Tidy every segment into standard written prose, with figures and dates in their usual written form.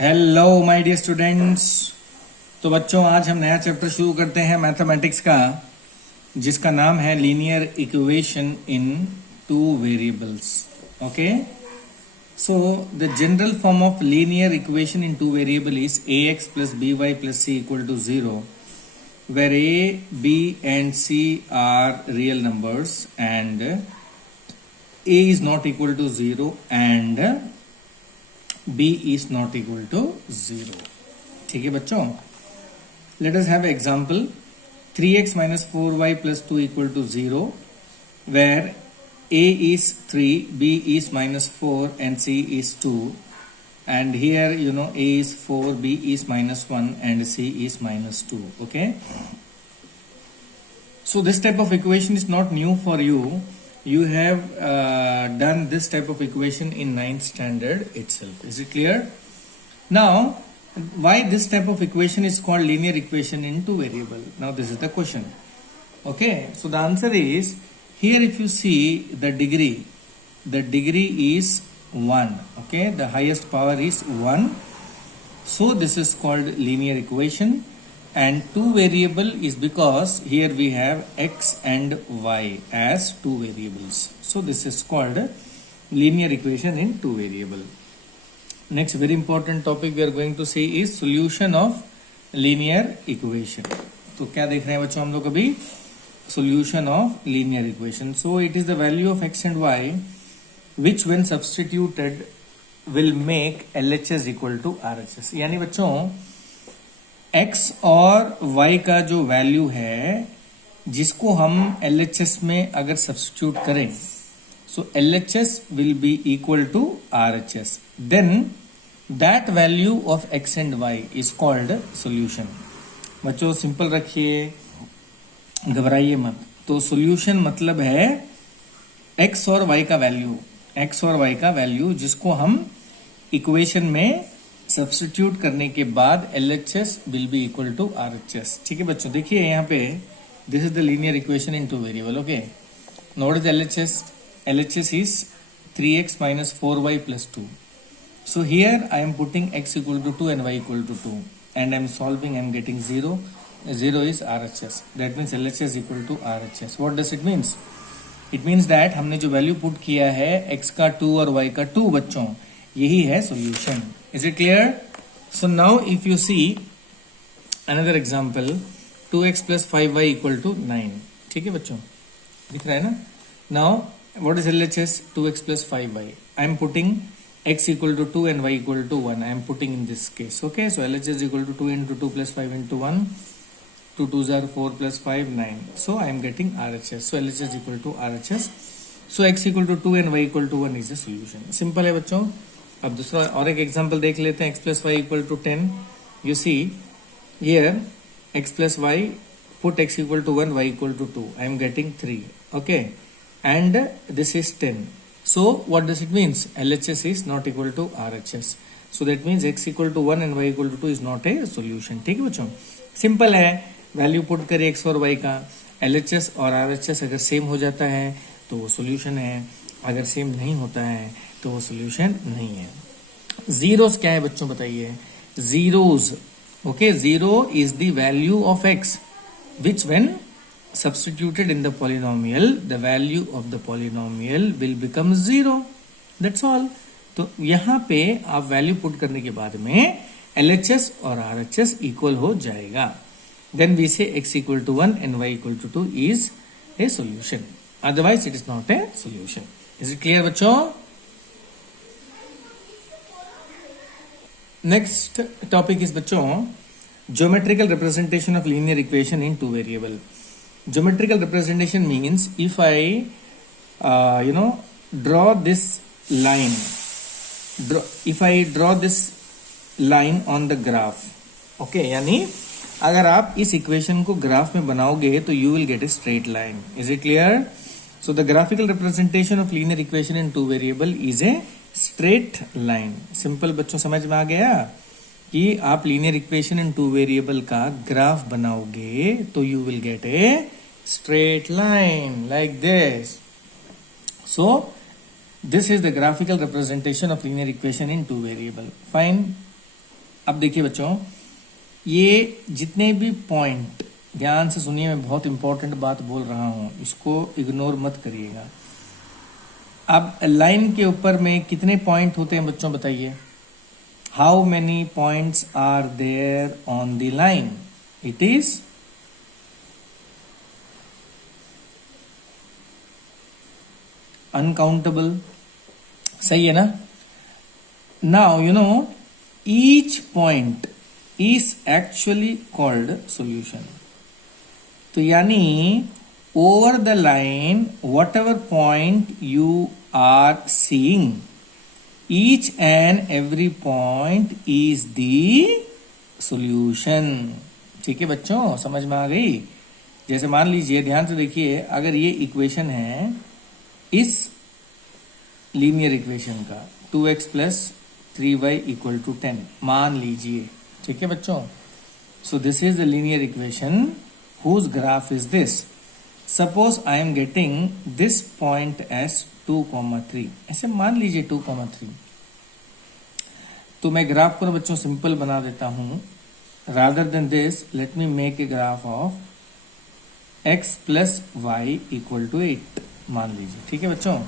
Hello my dear students. तो बच्चों आज हम नया चैप्टर शुरू करते हैं मैथमेटिक्स का, जिसका नाम है linear equation in two variables. Okay, so the general form of linear equation in two variable is ax plus by plus c equal to 0, where a, b and c are real numbers and a is not equal to 0 and b is not equal to 0। ठीक है बच्चों, let us have an example 3x minus 4y plus 2 equal to 0, where a is 3, b is minus 4 and c is 2, and here a is 4, b is minus 1 and c is minus 2. Okay, so this type of equation is not new for you. You have done this type of equation in 9th standard itself. Is it clear? Now, why this type of equation is called linear equation in two variable? Now this is the question. Okay, so the answer is, here if you see the degree is 1. Okay, the highest power is 1. So this is called linear equation. And two variable is because here we have x and y as two variables. So this is called linear equation in two variable. Next very important topic we are going to see is solution of linear equation. तो क्या देख रहे हैं बच्चों हम लोग अभी? Solution of linear equation. So it is the value of x and y which when substituted will make LHS equal to RHS. यानी बच्चों x और y का जो वैल्यू है जिसको हम LHS में अगर सब्स्टिट्यूट करें, so LHS will be equal to RHS, then that value of x and y is called solution. बच्चों सिंपल रखिए, घबराइए मत। तो सॉल्यूशन मतलब है x और y का वैल्यू जिसको हम इक्वेशन में सब्स्टिट्यूट करने के बाद LHS will be equal to RHS। ठीक है बच्चों, देखिए यहाँ पे this is the linear equation in two variable. Okay, now what is LHS is 3x minus 4y plus 2. So here I am putting x equal to 2 and y equal to 2, and I am solving, I am getting 0. 0 is RHS, that means LHS equal to RHS. What does it means? It means that हमने जो value put किया है x का 2 और y का 2 बच्चों, यही है solution. Is it clear? So now if you see another example, 2x plus 5y equal to 9. ठीक है बच्चों, दिख रहा है ना? Now what is LHS? 2x plus 5y. I am putting x equal to 2 and y equal to 1. I am putting in this case. Okay, so LHS equal to 2 into 2 plus 5 into 1. 2 2s are 4 plus 5 9. So I am getting RHS. So LHS equal to RHS. So x equal to 2 and y equal to 1 is the solution. Simple है बच्चों। अब दूसरा और एक example देख लेते हैं। x plus y equal to 10. You see here x plus y, put x equal to 1, y equal to 2. I am getting 3. Okay, and this is 10. So what does it means? LHS is not equal to RHS. So that means x equal to 1 and y equal to 2 is not a solution. ठीक है बच्चों, simple है। Value put करिए x और y का, LHS और RHS अगर same हो जाता है तो वो सोल्यूशन है, अगर सेम नहीं होता है तो वो सोल्यूशन नहीं है। जीरोस क्या है बच्चों बताइए? Zeros, okay, zero is the value of x which when substituted in the polynomial, the value of the polynomial will become 0. That's all. तो यहाँ पे आप वैल्यू पुट करने के बाद में LHS और RHS इक्वल हो जाएगा। Then we say x equal to 1 and y equal to 2 is a solution. Otherwise it is not a solution. Is it clear बच्चों? Next topic is बच्चों geometrical representation of linear equation in two variable. Geometrical representation means if I draw this line, if I draw this line on the graph, okay, यानी अगर आप इस equation को graph में बनाओगे तो you will get a straight line. Is it clear? So the graphical representation of linear equation in two variable is a straight line. Simple बच्चों, समझ में आ गया कि आप linear equation in two variable का ग्राफ बनाओगे तो you will gate A straight line like this. So this is the graphical representation of linear equation in two variable. Fine. अब देखिए बच्चों, ये जितने भी पॉइंट, ध्यान से सुनिए, मैं बहुत इंपॉर्टेंट बात बोल रहा हूं, इसको इग्नोर मत करिएगा। अब लाइन के ऊपर में कितने पॉइंट होते हैं बच्चों, बताइए। How many points are there on the line? It is uncountable, सही है ना? Now you know each point is actually called solution. तो यानी over the line whatever point you are seeing, each and every point is the solution. ठीक है बच्चों, समझ में आ गई? जैसे मान लीजिए, ध्यान से देखिए, अगर ये इक्वेशन है इस लीनियर इक्वेशन का 2x plus 3y equal to 10, मान लीजिए, ठीक है बच्चों। सो this is the linear equation whose graph is this. Suppose I am getting this point as 2,3, ऐसे मान लीजिए 2,3। तो मैं ग्राफ को बच्चों सिंपल बना देता हूं। Rather than this, let me make a graph of x plus y equal to 8, मान लीजिए, ठीक है बच्चों।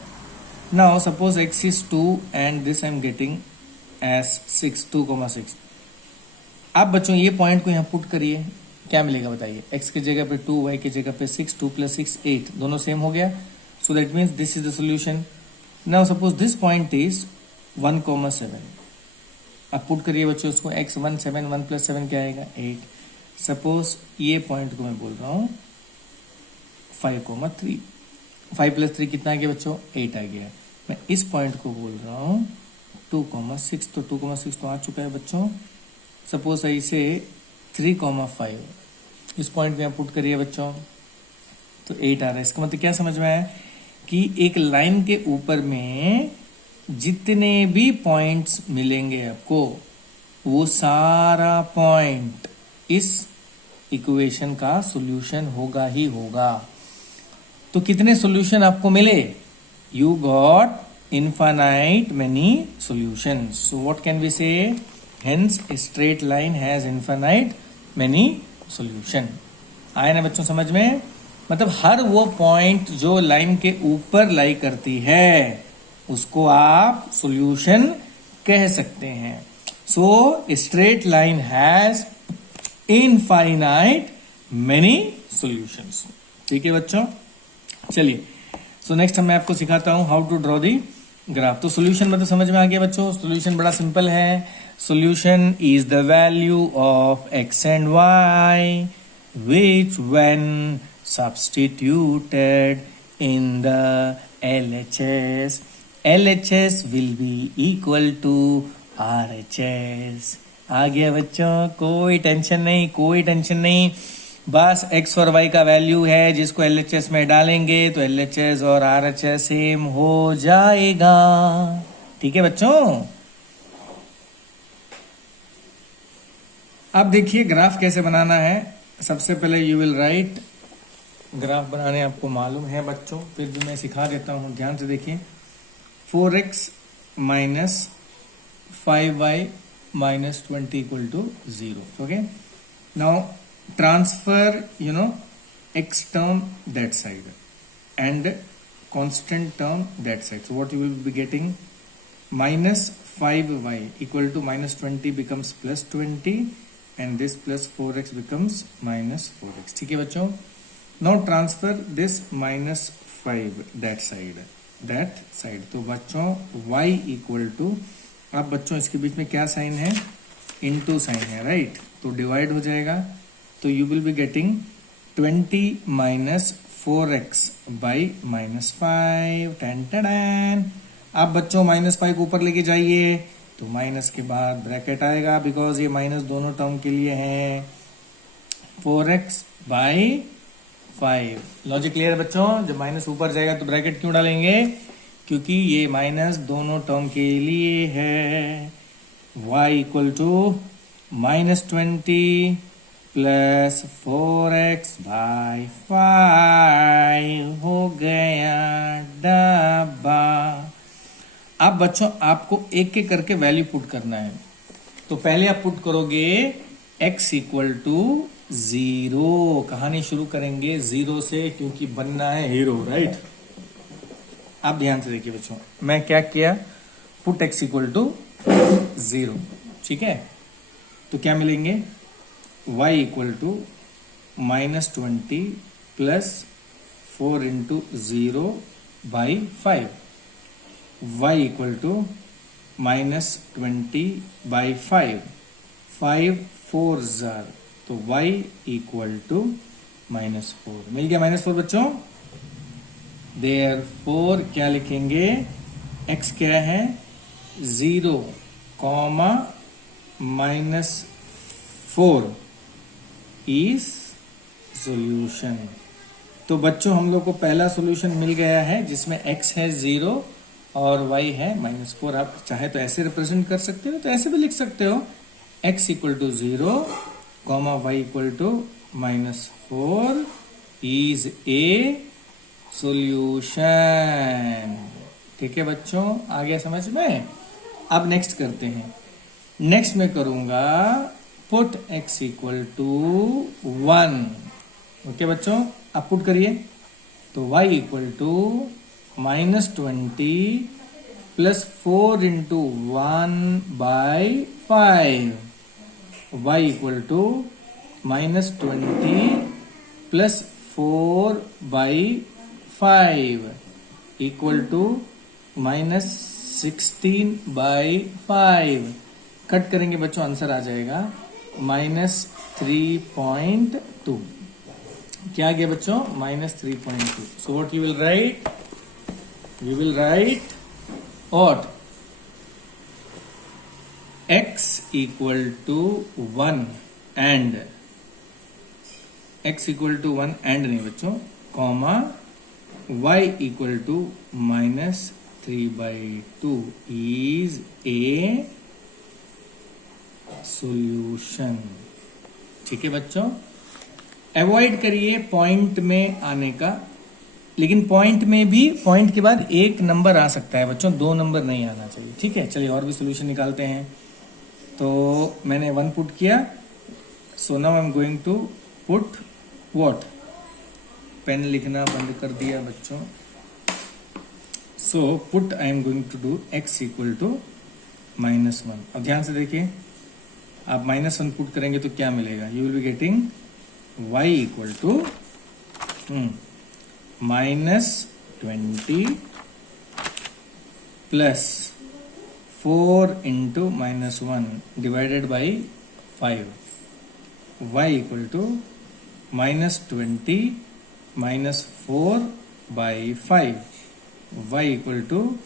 Now suppose x is 2 and this I am getting as 6, 2,6। अब बच्चों ये पॉइंट को यहां पुट करिए, क्या मिलेगा बताइए? x की जगह पे 2, y की जगह पे 6, 2 प्लस 6 8, दोनों सेम हो गया। So that means this is the solution. Now suppose this point is 1,7। अब पुट करिए बच्चों उसको, x 1 7, 1 प्लस 7 क्या आएगा? 8। सपोज ये पॉइंट को मैं बोल रहा हूँ 5,3, 5 प्लस 3 कितना आ गया बच्चों? 8 आ गया। मैं इस पॉइंट को बोल रहा हूँ 2,6, तो 2,6 तो आ चुका है बच्चों। सपोज ऐसे 3,5, इस पॉइंट में पुट करिए बच्चों तो 8 आ रहा है। इसका मतलब क्या समझ में आया कि एक लाइन के ऊपर में जितने भी पॉइंट्स मिलेंगे आपको, वो सारा पॉइंट इस इक्वेशन का सॉल्यूशन होगा ही होगा। तो कितने सॉल्यूशन आपको मिले? You got infinite many solutions. So what can we say? Hence a straight line has infinite many solution। आए ना बच्चों समझ में? मतलब हर वो पॉइंट जो लाइन के ऊपर लाई करती है उसको आप सॉल्यूशन कह सकते हैं। So straight line has infinite many solutions. ठीक है बच्चों, चलिए। सो नेक्स्ट मैं आपको सिखाता हूं how to draw the graph. तो सॉल्यूशन मतलब समझ में आ गया बच्चों? सॉल्यूशन बड़ा सिंपल है। Solution is the value of x and y which when substituted in the LHS will be equal to RHS। आ गया बच्चों? कोई टेंशन नहीं, कोई टेंशन नहीं। बस x और y का वैल्यू है जिसको LHS में डालेंगे तो LHS और RHS सेम हो जाएगा। ठीक है बच्चों? अब देखिए ग्राफ कैसे बनाना है। सबसे पहले यू विल राइट, ग्राफ बनाने आपको मालूम है बच्चों, फिर भी मैं सिखा देता हूं, ध्यान से देखिए। 4x minus 5y minus 20 equal to 0। Okay, now transfer x term that side and constant term that side। So what you will be getting? minus 5y equal to minus 20 becomes plus 20 and this plus 4x becomes minus 4x। ठीक है बच्चों? now transfer this minus 5 that side। तो बच्चों y equal to, अब बच्चों इसके बीच में क्या साइन है? इनटू साइन है, राइट? तो डिवाइड हो जाएगा। तो you will be getting 20 minus 4x by minus 5। Ten. अब बच्चों माइनस 5 ऊपर लेके जाइए तो माइनस के बाद ब्रैकेट आएगा, बिकॉज ये माइनस दोनों टर्म के लिए है। 4x by 5। लॉजिक क्लियर है बच्चों? जब माइनस ऊपर जाएगा तो ब्रैकेट क्यों डालेंगे? क्योंकि ये माइनस दोनों टर्म के लिए है। y equal to minus 20 plus 4x by 5 हो गया डब्बा। अब बच्चों आपको एक एक करके वैल्यू पुट करना है। तो पहले आप पुट करोगे x इक्वल टू 0। कहानी शुरू करेंगे 0 से, क्योंकि बनना है हीरो, राइट। आप ध्यान से देखिए बच्चों, मैं क्या किया, पुट x इक्वल टू 0, ठीक है। तो क्या मिलेंगे, y equal to -20 plus 4 into 0/5, y equal to -20/5, 5 4 जार, तो y इक्वल टू -4। मिल गया -4 बच्चों। देयरफॉर क्या लिखेंगे, x क्या है 0, -4 इज सॉल्यूशन। तो बच्चों हम लोग को पहला सॉल्यूशन मिल गया है, जिसमें x है 0 और y है -4। आप चाहे तो ऐसे रिप्रेजेंट कर सकते हो, तो ऐसे भी लिख सकते हो, x equal to 0, y equal to -4 is a solution. ठीक है बच्चों, आ गया समझ में। अब नेक्स्ट करते हैं। नेक्स्ट में करूंगा put x equal to 1। Okay बच्चों, आप पुट करिए। तो y equal to -20 plus 4 into 1/5, y equal to -20 plus 4/5 equal to -16/5। Cut करेंगे बच्चों, आंसर आ जाएगा -3.2। क्या आ गया बच्चों, -3.2। So what you will write, you will write what, x equal to 1 and x equal to 1 and नहीं बच्चों, comma y equal to -3/2 is a solution. ठीक है बच्चों, अवॉइड करिए पॉइंट में आने का, लेकिन पॉइंट में भी पॉइंट के बाद एक नंबर आ सकता है बच्चों, 2 नंबर नहीं आना चाहिए। ठीक है, चलिए और भी सॉल्यूशन निकालते हैं। तो मैंने 1 पुट किया, so now I am going to put what, pen लिखना बंद कर दिया बच्चों। So put I am going to do x equal to -1। अब ध्यान से देखिए, आप -1 पुट करेंगे तो क्या मिलेगा, you will be getting y equal to -20 plus 4 into -1 divided by 5, y equal to -20 -4/5, y equal to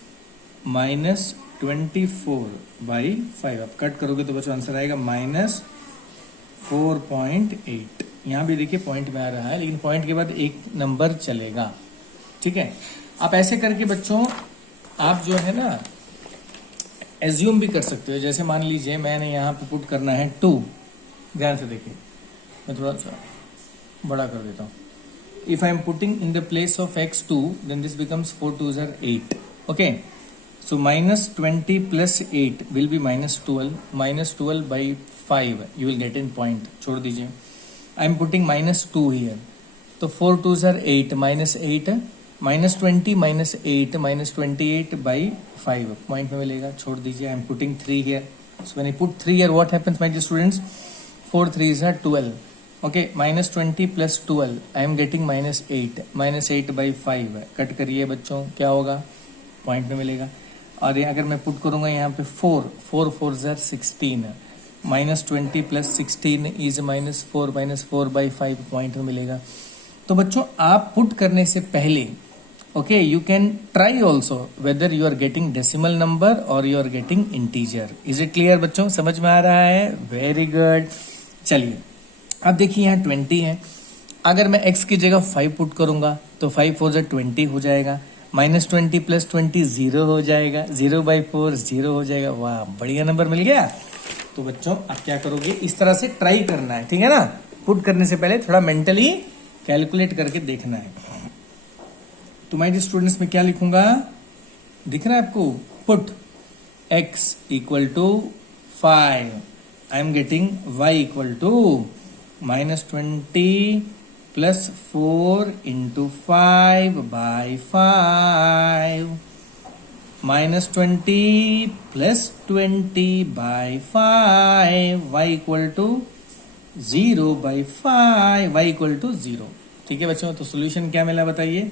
-24/5। आप कट करोगे तो बच्चों आंसर आएगा -4.8। यहां भी देखिए पॉइंट में आ रहा है, लेकिन पॉइंट के बाद एक नंबर चलेगा। ठीक है, आप ऐसे करके बच्चों आप जो है ना एज्यूम भी कर सकते हो। जैसे मान लीजिए मैंने यहाँ पे पुट करना है 2, ध्यान से देखिए, मैं थोड़ा सा बड़ा कर देता हूँ। If I am putting in the place of x 2, then this becomes 4 2s are 8। ओके, सो -20 प्लस 8 will be -12, -12/5 you will get in point, छोड़ दीजिए। आई एम पुटिंग -2 हियर, तो 4 2s are 8, -8 -20 -8 -28/5 पॉइंट में मिलेगा, छोड़ दीजिए। I am putting 3 here, so when I put 3 here what happens my dear students, 4 3s are 12। Okay, -20 plus 12 I am getting -8, -8/5। Cut करिए बच्चों, क्या होगा, पॉइंट में मिलेगा। और ये अगर मैं पुट करूंगा यहाँ पे 4 4s are 16, -20 plus 16 is -4 -4/5 point में मिलेगा। तो बच्चों आप पुट करने से पहले okay you can try also whether you are getting decimal number और you are getting integer. Is it clear बच्चों, समझ में आ रहा है, वेरी गुड। चलिए अब देखिए यहाँ 20 है, अगर मैं x की जगह 5 पुट करूंगा तो 5 4 से 20 हो जाएगा, -20 प्लस 20 0 हो जाएगा, 0/4 0 हो जाएगा। वाह, बढ़िया नंबर मिल गया। तो बच्चों आप क्या करोगे, इस तरह से ट्राई करना है, ठीक है ना। पुट करने से पहले थोड़ा मेंटली कैलकुलेट करके देखना है। तो माय डियर स्टूडेंट्स, में क्या लिखूंगा, दिख रहा है आपको, put x equal to 5. I am getting y equal to minus 20 plus 4 into 5 by 5. Minus 20 plus 20 by 5. Y equal to 0 by 5. Y equal to 0. ठीक है बच्चों, तो सोल्यूशन क्या मिला बताइए?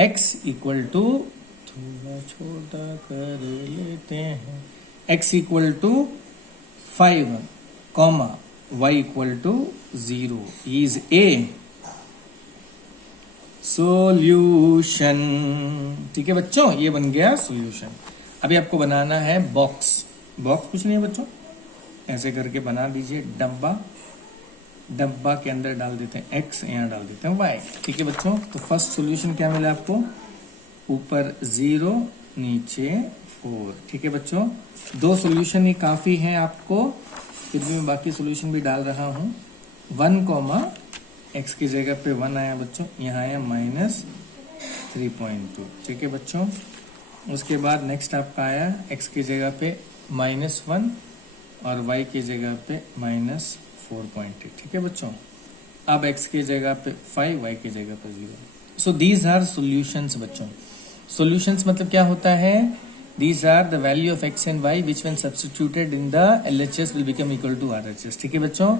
x इक्वल टू, थोड़ा छोटा कर लेते हैं, x equal to 5 comma y equal to 0 is a solution. ठीक है बच्चों, ये बन गया सोल्यूशन. अभी आपको बनाना है बॉक्स. बॉक्स कुछ नहीं है बच्चों, ऐसे करके बना दीजिए डब्बा. डब्बा के अंदर डाल देते हैं x, यहाँ डाल देते हैं y. ठीक है बच्चों, तो फर्स्ट सॉल्यूशन क्या मिला आपको? ऊपर 0 नीचे 4. ठीक है बच्चों, 2 सॉल्यूशन ही काफी हैं आपको, फिर भी मैं बाकी सॉल्यूशन भी डाल रहा हूँ. 1 कॉमा x की जगह पे 1 आया बच्चों, यहाँ आया माइनस 3.2. ठीक है बच्चों, उसके बाद नेक्स्ट आपका आया x की जगह पे -1 और y की जगह पे -4.8. ठीक है बच्चों, अब x की जगह पे 5, y की जगह पे 0. सो दीज आर सॉल्यूशंस बच्चों. सॉल्यूशंस मतलब क्या होता है? These are the value of x and y which when substituted in the LHS will become equal to RHS. ठीक है बच्चों,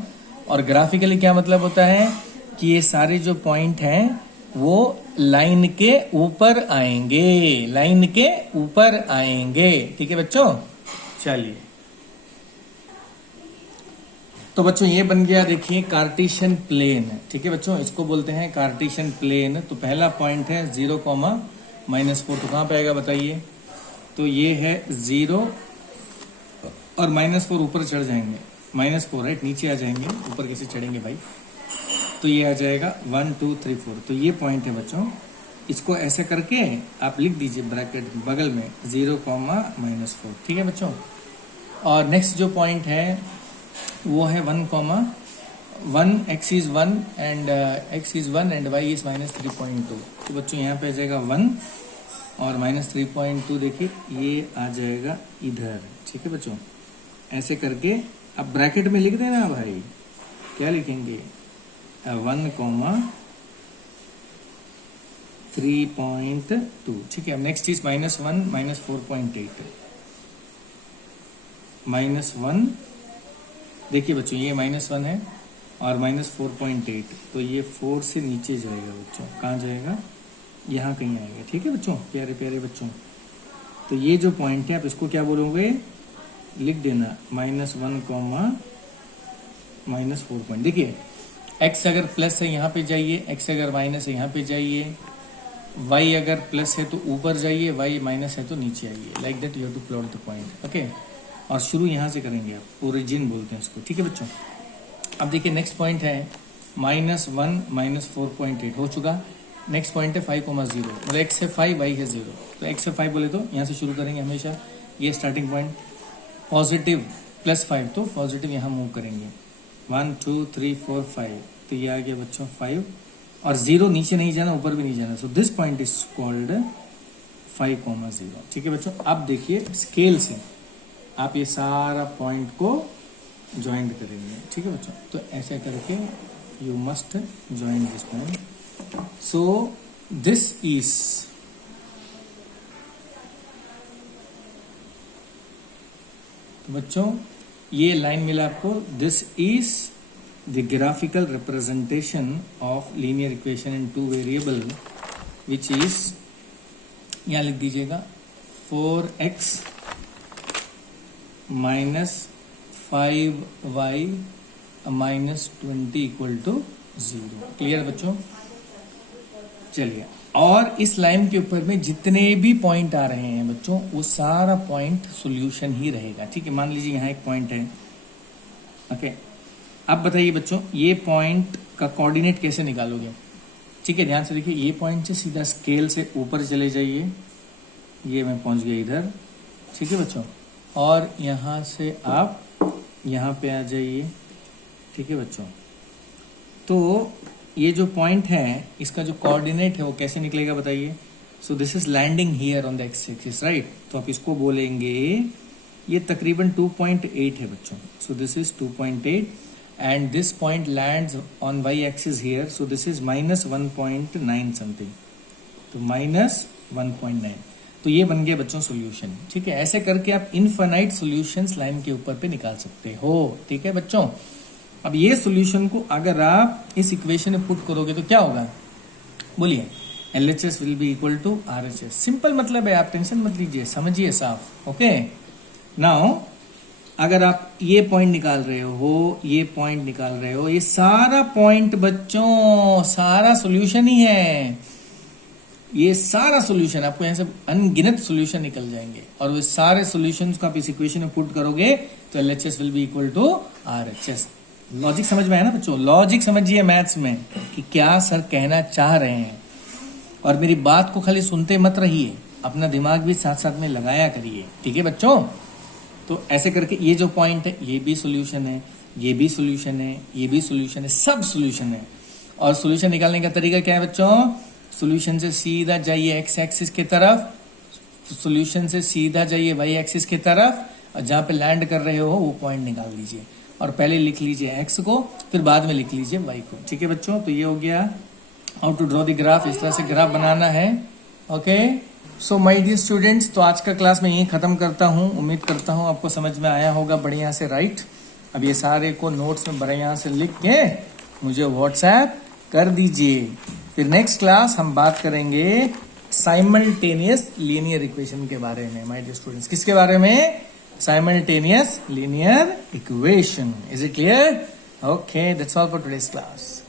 और ग्राफिकली क्या मतलब होता है कि ये सारे जो पॉइंट हैं वो लाइन के ऊपर आएंगे, लाइन के ऊपर आएंगे. ठीक है बच्चों, चलिए, तो बच्चों ये बन गया, देखिए कार्टेशियन प्लेन. ठीक है बच्चों, इसको बोलते हैं कार्टेशियन प्लेन. तो पहला पॉइंट है 0, -4. तो कहां पे आएगा बताइए? तो ये है 0 और -4 ऊपर चढ़ जाएंगे. -4 राइट, नीचे आ जाएंगे, ऊपर कैसे चढ़ेंगे भाई? तो ये आ जाएगा 1 2 3 4. तो ये पॉइंट है बच्चों, इसको ऐसे करके आप लिख दीजिए ब्रैकेट बगल में 0, -4. ठीक है बच्चों, और नेक्स्ट जो पॉइंट है वो है 1, 1. x is 1 and x is 1 and y is -3.2. तो बच्चों यहाँ पे आ जाएगा 1 और -3.2. देखिए ये आ जाएगा इधर. ठीक है बच्चों, ऐसे करके अब ब्रैकेट में लिख देना भाई. क्या लिखेंगे? 1, 3.2. ठीक है, अब नेक्स्ट इज -1, -4.8. -1, देखिए बच्चों ये -1 है और -4.8. तो ये 4 से नीचे जाएगा बच्चों. कहाँ जाएगा? यहाँ कहीं आएगा. ठीक है बच्चों, प्यारे प्यारे बच्चों, तो ये जो पॉइंट है आप इसको क्या बोलोगे? लिख देना -1, -4. देखिए x अगर प्लस है यहाँ पे जाइए, x अगर माइनस है यहाँ पे जाइए, y अगर प्लस है तो ऊपर जाइए, y माइनस है तो नीचे आइए. Like that you have to plot the point. Okay, और शुरू यहाँ से करेंगे आप, ओरिजिन बोलते हैं इसको. ठीक है बच्चों, अब देखिए नेक्स्ट पॉइंट है -1, -4.8 हो चुका. नेक्स्ट पॉइंट है 5, 0. मतलब x है 5, y है 0. तो x है 5 बोले तो यहाँ से शुरू करेंगे हमेशा. ये स्टार्टिंग पॉइंट पॉजिटिव +5, तो पॉजिटिव यहाँ मूव करेंगे. 1 2 3 4 5. तो ये आ गया बच्चों 5 और 0 नीचे नहीं जाना, ऊपर भी नहीं जाना. So this point is called 5, 0. ठीक है बच्चों, अब देखिए स्केल से आप ये सारा पॉइंट को ज्वाइंट करेंगे. ठीक है बच्चों, तो ऐसे करके you must join this point. So this is, तो बच्चों ये लाइन मिला आपको. This is the graphical representation of linear equation in 2 variable which is, यहां लिख दीजिएगा 4x -5y -20 = 0. क्लियर बच्चों? चलिए, और इस लाइन के ऊपर में जितने भी पॉइंट आ रहे हैं बच्चों, वो सारा पॉइंट सॉल्यूशन ही रहेगा. ठीक है, मान लीजिए यहाँ एक पॉइंट है. ओके, अब बताइए बच्चों ये पॉइंट का कोऑर्डिनेट कैसे निकालोगे? ठीक है, ध्यान से देखिए, ये पॉइंट से सीधा स्केल से ऊपर चले जाइए. ये मैं पहुंच गया इधर. ठीक है बच्चों, और यहाँ से आप यहाँ पे आ जाइए. ठीक है बच्चों, तो ये जो पॉइंट है इसका जो कोऑर्डिनेट है वो कैसे निकलेगा बताइए? So this is landing here on the X axis, right? तो आप इसको बोलेंगे ये तकरीबन 2.8 है बच्चों. So this is 2.8 and this point lands on y axis here. So this is minus 1.9 something. तो माइनस 1.9. तो ये बन गया बच्चों सॉल्यूशन. ठीक है, ऐसे करके आप इनफाइनाइट सॉल्यूशंस लाइन के ऊपर पे निकाल सकते हो. ठीक है बच्चों, अब ये सॉल्यूशन को अगर आप इस इक्वेशन में पुट करोगे तो क्या होगा, बोलिए. LHS will be equal to RHS. Simple मतलब है, आप टेंशन मत लीजिए, समझिए साफ. ओके, नाउ अगर आप ये पॉइंट निकाल रहे हो, ये पॉइंट निकाल रहे हो, ये सारा पॉइंट बच्चों सारा सॉल्यूशन ही है. ये सारा सॉल्यूशन, आपको यहाँ से अनगिनत सॉल्यूशन निकल जाएंगे और वो सारे सॉल्यूशंस को आप इस इक्वेशन में पुट करोगे तो LHS will be equal to RHS. Logic समझ में आया ना बच्चों? लॉजिक समझिए मैथ्स में कि क्या सर कहना चाह रहे हैं, और मेरी बात को खाली सुनते मत रहिए, अपना दिमाग भी साथ साथ में लगाया करिए. ठीक है बच्चों, तो ऐसे करके ये जो पॉइंट है ये भी सॉल्यूशन है, ये भी सॉल्यूशन है, ये भी सॉल्यूशन है, सब सॉल्यूशन है. और सॉल्यूशन निकालने का तरीका क्या है बच्चों? सॉल्यूशन से सीधा जाइए एक्स एक्सिस की तरफ, सॉल्यूशन से सीधा जाइए वाई एक्सिस की तरफ, और जहां पे लैंड कर रहे हो वो पॉइंट निकाल लीजिए और पहले लिख लीजिए एक्स को, फिर बाद में लिख लीजिए वाई को. ठीक है बच्चों, तो ये हो गया how to draw the graph. इस तरह से ग्राफ बनाना है. Okay, so my dear students, तो आज का क्लास मैं यहीं खत्म करता हूँ. उम्मीद करता हूँ आपको समझ में आया होगा बढ़िया से. राइट, अब ये सारे को नोट्स में बढ़िया से लिख के मुझे व्हाट्सएप कर दीजिए. फिर नेक्स्ट क्लास हम बात करेंगे साइमल्टेनियस लीनियर इक्वेशन के बारे में. माय डियर स्टूडेंट्स, किसके बारे में? Simultaneous linear equation. Is it clear? Okay, that's all for today's class.